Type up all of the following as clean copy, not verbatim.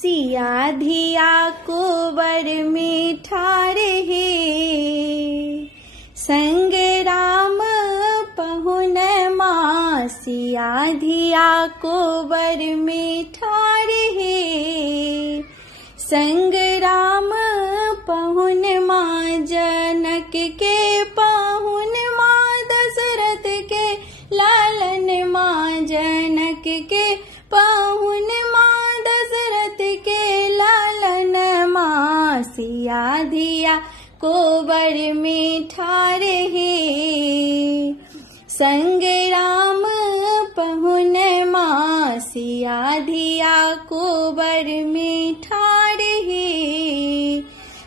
सिया धिया कुंवर में ठाढ़े संग राम पहुन माँ। सिया धिया कुंवर में ठाढ़े संग राम पहुन माँ। जनक के पहुन माँ दशरथ के लालन माँ। जनक के पहुन माँ दशरथ के लालन माँ। सिया धिया कुंवर में ठाढ़े संग राम पहुन माँ। सिया धिया कुंवर में ठाढ़े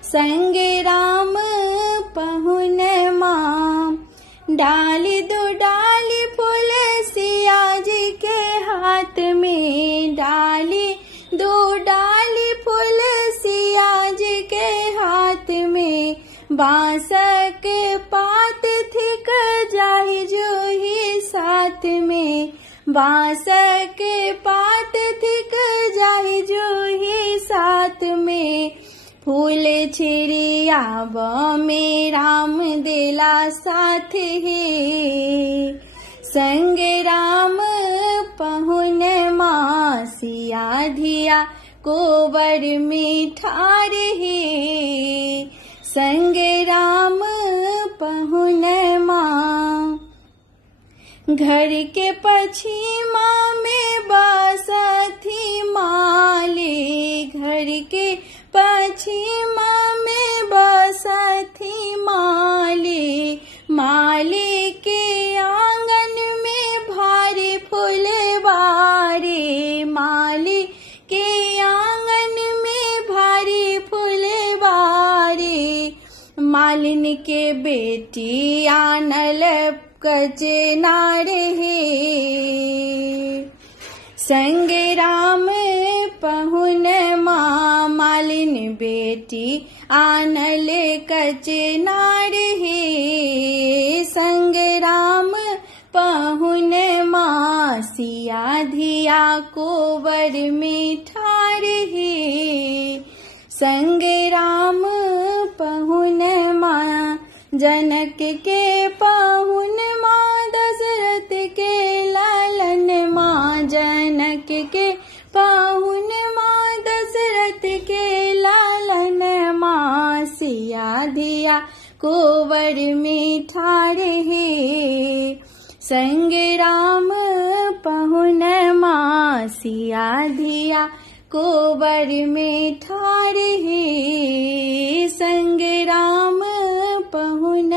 संग राम पहुन माँ। डाली दो डाली फूल सिया जी के हाथ में। डाली दो डाली फूल सिया जी के हाथ में। बांस के पात थिक जाहि जो ही साथ में। बांस के पात थिक जाहि जो ही साथ में। फूल छिड़ियाब में राम देला साथ है संग राम पहुन माँ। सिया धिया कुंवर में ठाढ़े संग राम पहुन माँ। घर के पछिमा में बसथी माली। घर के पछिमा में बसथी माली। माली के आंगन में भारी फुलवारी। माली के आंगन में भारी फुलवारी। मालिन के बेटी आनल कचनार संग राम पहुन माँ। मालिन बेटी आनल कचनार संग राम पहुन माँ। सिया धिया कुंवर में ठाढ़े संग राम पहुन माँ। जनक के पहुन माँ दशरथ के लालन माँ। जनक के पहुन माँ दशरथ के लालन माँ। सिया धिया कुंवर में ठाढ़े संग राम पहुन माँ। सिया धिया कुंवर में ठाढ़े संग राम पहुन